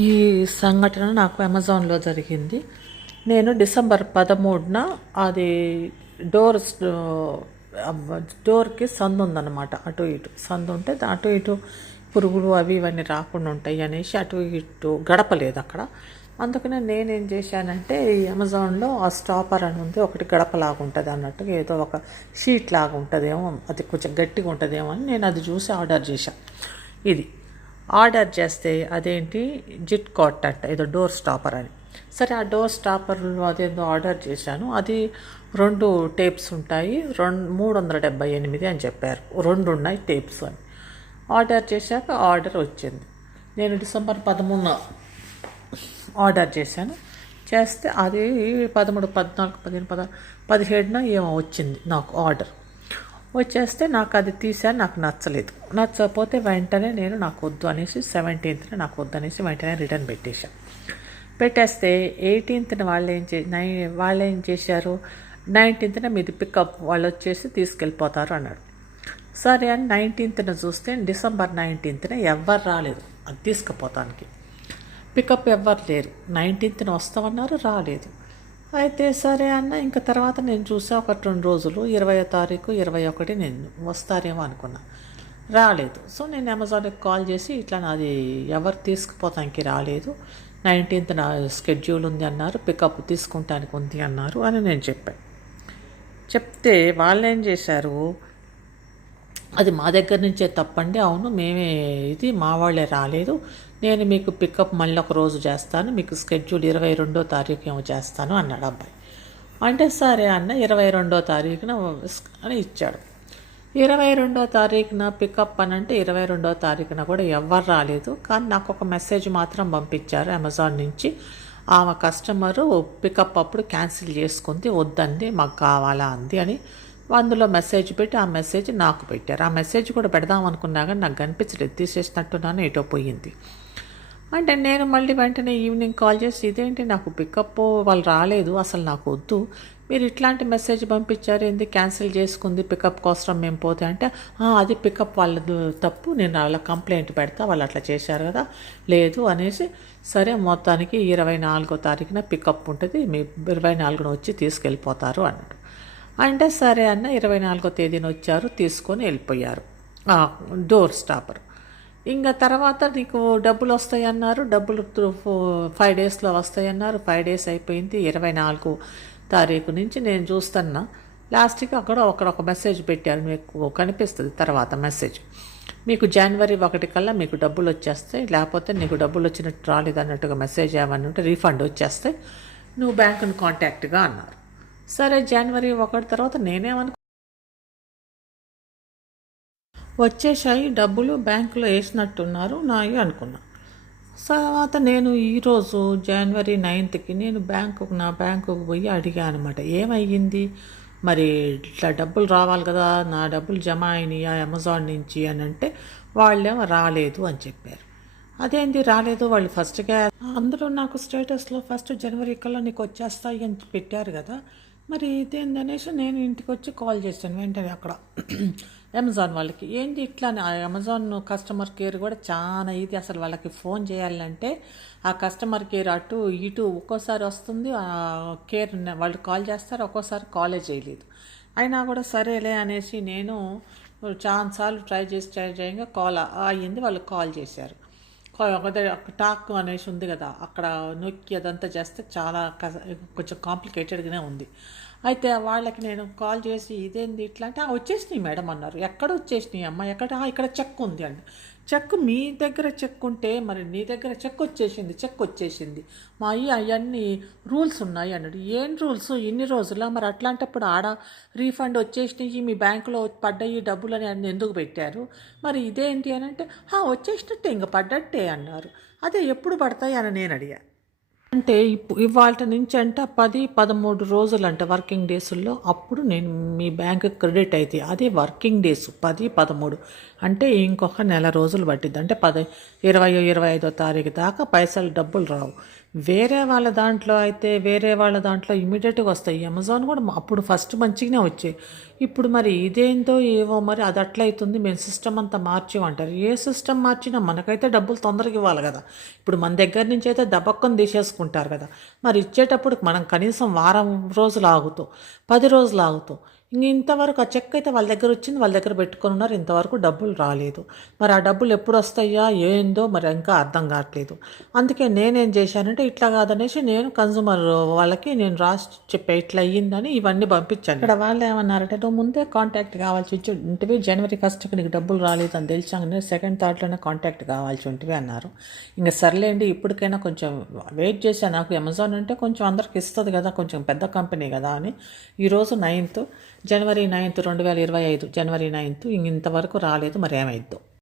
ఈ సంఘటన నాకు అమెజాన్లో జరిగింది. నేను డిసెంబర్ పదమూడున అది డోర్ డోర్కి సందు ఉందన్నమాట. అటు ఇటు సందు ఉంటే అటు ఇటు పురుగులు అవి ఇవన్నీ రాకుండా ఉంటాయి అనేసి అటు ఇటు గడపలేదు అక్కడ. అందుకనే నేనేం చేశానంటే ఈ అమెజాన్లో ఆ స్టాపర్ అని ఉంది ఒకటి గడపలాగా ఉంటుంది అన్నట్టుగా ఏదో ఒక షీట్ లాగా ఉంటుందేమో అది కొంచెం గట్టిగా ఉంటుందేమో అని నేను అది చూసి ఆర్డర్ చేశాను ఇది. ఆర్డర్ చేస్తే అదేంటి? జిట్ కాట్ అంట ఏదో డోర్ స్టాపర్ అని. సరే ఆ డోర్ స్టాపర్ అదేందో ఆర్డర్ చేశాను. అది రెండు టేప్స్ ఉంటాయి రెండు మూడు వందల డెబ్బై ఎనిమిది అని చెప్పారు. రెండు ఉన్నాయి టేప్స్ అని. ఆర్డర్ చేశాక ఆర్డర్ వచ్చింది. నేను డిసెంబర్ పదమూడున ఆర్డర్ చేశాను. చేస్తే అది పదమూడు పద్నాలుగు పదిహేను పద పదిహేడున ఏమో వచ్చింది నాకు ఆర్డర్. వచ్చేస్తే నాకు అది తీసాను నాకు నచ్చలేదు. నచ్చకపోతే వెంటనే నేను నాకు వద్దు అనేసి సెవెంటీన్త్న నాకు వద్దు అనేసి వెంటనే రిటర్న్ పెట్టేశాను పెట్టేస్తే ఎయిటీన్త్న వాళ్ళు ఏం చే నై వాళ్ళు ఏం చేశారు నైన్టీన్త్న మీది పికప్ వాళ్ళు వచ్చేసి తీసుకెళ్ళిపోతారు అన్నాడు. సరే అని నైన్టీన్త్న చూస్తే డిసెంబర్ నైన్టీన్త్న ఎవ్వరు రాలేదు. అది తీసుకుపోతానికి. పికప్ ఎవ్వరు లేరు. నైన్టీన్త్న వస్తామన్నారు రాలేదు. అయితే సరే అన్న ఇంకా తర్వాత నేను చూసా ఒక రెండు రోజులు ఇరవై తారీఖు ఇరవై ఒకటి నేను వస్తారేమో అనుకున్నా. రాలేదు. సో నేను అమెజాన్కి కాల్ చేసి ఇట్లా నాది ఎవరు తీసుకుపోతానికి రాలేదు. నైన్టీన్త్ నా స్కెడ్యూల్ ఉంది అన్నారు పికప్ తీసుకుంటానికి ఉంది అన్నారు అని నేను చెప్పాను చెప్తే వాళ్ళు ఏం చేశారు? అది మా దగ్గర నుంచే తప్పండి. అవును మేమే ఇది మా వాళ్ళే రాలేదు. నేను మీకు పికప్ మళ్ళీ ఒక రోజు చేస్తాను. మీకు స్కెడ్యూల్ ఇరవై రెండో తారీఖు ఏమో చేస్తాను అన్నాడు అబ్బాయి. అంటే సరే అన్న ఇరవై రెండో తారీఖున అని ఇచ్చాడు. ఇరవై రెండో తారీఖున పికప్ అని అంటే ఇరవై రెండో తారీఖున కూడా ఎవ్వరు రాలేదు. కానీ నాకు ఒక మెసేజ్ మాత్రం పంపించారు అమెజాన్ నుంచి. ఆమె కస్టమరు పికప్ అప్పుడు క్యాన్సిల్ చేసుకుంది వద్దండి మాకు కావాలా అంది అని అందులో మెసేజ్ పెట్టి ఆ మెసేజ్ నాకు పెట్టారు. ఆ మెసేజ్ కూడా పెడదాం అనుకున్నా కానీ నాకు కనిపించలేదు తీసేసినట్టున్నాను ఎటో పోయింది. అంటే నేను మళ్ళీ వెంటనే ఈవినింగ్ కాల్ చేసి ఇదేంటి నాకు పికప్ వాళ్ళు రాలేదు అసలు నాకు వద్దు. మీరు ఇట్లాంటి మెసేజ్ పంపించారు ఏంది క్యాన్సిల్ చేసుకుంది పికప్ కోసం మేము పోతే? అంటే అది పికప్ వాళ్ళది తప్పు నేను అలా కంప్లైంట్ పెడతా వాళ్ళు అట్లా చేశారు కదా లేదు అనేసి సరే మొత్తానికి ఇరవై నాలుగో తారీఖున పికప్ ఉంటుంది మీ ఇరవై నాలుగున వచ్చి తీసుకెళ్ళిపోతారు అన్నాడు. అంటే సరే అన్న ఇరవై నాలుగో తేదీన వచ్చారు తీసుకొని వెళ్ళిపోయారు. Door stopper. ఇంకా తర్వాత నీకు డబ్బులు వస్తాయన్నారు డబ్బులు త్రూ ఫో- ఫైవ్ డేస్లో వస్తాయి అన్నారు ఫైవ్ డేస్ అయిపోయింది ఇరవై నాలుగు తారీఖు నుంచి నేను చూస్తున్నా. లాస్ట్కి అక్కడ అక్కడ ఒక మెసేజ్ పెట్టారు మీకు కనిపిస్తుంది తర్వాత మెసేజ్ మీకు జనవరి ఒకటి కల్లా మీకు డబ్బులు వచ్చేస్తాయి లేకపోతే నీకు డబ్బులు వచ్చినట్టు రాలేదు అన్నట్టుగా మెసేజ్ ఏమని ఉంటే రీఫండ్ వచ్చేస్తాయి. నువ్వు బ్యాంకును కాంటాక్ట్గా అన్నారు. సరే జనవరి ఒకటి తర్వాత నేనేమను వచ్చేసాయి డబ్బులు బ్యాంకులో వేసినట్టున్నారు నాయి అనుకున్నా. తర్వాత నేను ఈరోజు జనవరి నైన్త్కి నేను బ్యాంకుకు నా బ్యాంకుకు పోయి అడిగాను అనమాట ఏమయ్యింది? మరి ఇట్లా డబ్బులు రావాలి కదా నా డబ్బులు జమ అయినాయా అమెజాన్ నుంచి అని అంటే వాళ్ళేమో రాలేదు అని చెప్పారు. అదేంటి రాలేదు? వాళ్ళు ఫస్ట్గా అందరూ నాకు స్టేటస్లో ఫస్ట్ జనవరి కల్లా నీకు వచ్చేస్తాయి అని పెట్టారు కదా మరి ఇదేంది అనేసి నేను ఇంటికి వచ్చి కాల్ చేశాను వెంటనే అక్కడ. అమెజాన్ వాళ్ళకి. ఏంటి ఇట్లా ఆ అమెజాన్ కస్టమర్ కేర్ కూడా చాలా ఇది అసలు వాళ్ళకి ఫోన్ చేయాలంటే ఆ కస్టమర్ కేర్ అటు ఇటు ఒక్కోసారి వస్తుంది ఆ కేర్ వాళ్ళు కాల్ చేస్తారు ఒక్కోసారి కాలే చేయలేదు. అయినా కూడా సరేలే అనేసి నేను చాలాసార్లు ట్రై చేసి ట్రై చేయగా కాల్ అయ్యింది వాళ్ళు కాల్ చేశారు. కా- టాక్ అనేసి ఉంది కదా అక్కడ నొక్కి అదంతా చేస్తే చాలా కొంచెం కాంప్లికేటెడ్గానే ఉంది. అయితే వాళ్ళకి నేను కాల్ చేసి ఇదేంది ఇట్లా? అంటే వచ్చేసినాయి మేడం అన్నారు. ఎక్కడ వచ్చేసినాయి అమ్మ? ఎక్కడ? ఇక్కడ చెక్ ఉంది అండి చెక్ మీ దగ్గర చెక్ ఉంటే మరి నీ దగ్గర చెక్ వచ్చేసింది చెక్ వచ్చేసింది. మా అయ్యి అవన్నీ రూల్స్ ఉన్నాయి అన్నాడు. ఏం రూల్స్? ఇన్ని రోజుల మరి అట్లాంటప్పుడు ఆడ రీఫండ్ వచ్చేసినాయి మీ బ్యాంకులో పడ్డాయి డబ్బులు అని ఎందుకు పెట్టారు? మరి ఇదేంటి అని అంటే వచ్చేసినట్టే ఇంక పడ్డట్టే అన్నారు. అదే ఎప్పుడు పడతాయి అని నేను అడిగా. అంటే ఇప్పుడు ఇవాళ నుంచి అంటే పది పదమూడు రోజులు అంటే వర్కింగ్ డేస్లో అప్పుడు నేను మీ బ్యాంకు క్రెడిట్ అయితే అది వర్కింగ్ డేస్ పది పదమూడు. అంటే ఇంకొక నెల రోజులు పట్టిద్ది. అంటే పది ఇరవై ఇరవై ఐదో తారీఖు దాకా పైసలు డబ్బులు రావు. వేరే వాళ్ళ దాంట్లో అయితే వేరే వాళ్ళ దాంట్లో ఇమీడియట్గా వస్తాయి. అమెజాన్ కూడా అప్పుడు ఫస్ట్ మంచిగానే వచ్చాయి. ఇప్పుడు మరి ఇదేందో ఏవో మరి అది అట్లయితుంది. మేము సిస్టమ్ అంతా మార్చేమంటారు. ఏ సిస్టమ్ మార్చినా మనకైతే డబ్బులు తొందరగా ఇవ్వాలి కదా. ఇప్పుడు మన దగ్గర నుంచి అయితే దబక్కని తీసేసుకుంటారు కదా. మరి ఇచ్చేటప్పుడు మనం కనీసం వారం రోజులు ఆగుతూ. పది రోజులు ఆగుతూ. ఇంతవరకు ఆ చెక్ అయితే వాళ్ళ దగ్గర వచ్చింది వాళ్ళ దగ్గర పెట్టుకొని ఉన్నారు. ఇంతవరకు డబ్బులు రాలేదు. మరి ఆ డబ్బులు ఎప్పుడు వస్తాయా ఏందో మరి ఇంకా అర్థం కావట్లేదు. అందుకే నేనేం చేశానంటే ఇట్లా కాదనేసి నేను కన్జ్యూమర్ వాళ్ళకి నేను రాసి చెప్పే ఇట్లా అయ్యిందని ఇవన్నీ పంపించాను. ఇక్కడ వాళ్ళు ఏమన్నారంటే నువ్వు ముందే కాంటాక్ట్ కావాల్సి వచ్చి ఉంటివి జనవరి ఫస్ట్కి నీకు డబ్బులు రాలేదు అని తెలిసాను సెకండ్ థర్డ్లోనే కాంటాక్ట్ కావాల్సి ఉంటివి అన్నారు. ఇంకా సర్లేండి ఇప్పటికైనా కొంచెం వెయిట్ చేశాను నాకు అమెజాన్ అంటే కొంచెం అందరికి ఇస్తుంది కదా కొంచెం పెద్ద కంపెనీ కదా అని. ఈరోజు నైన్త్ జనవరి నైన్త్ రెండు వేల ఇరవై ఐదు. జనవరి నైన్త్ ఇంతవరకు రాలేదు మరి ఏమైద్దో?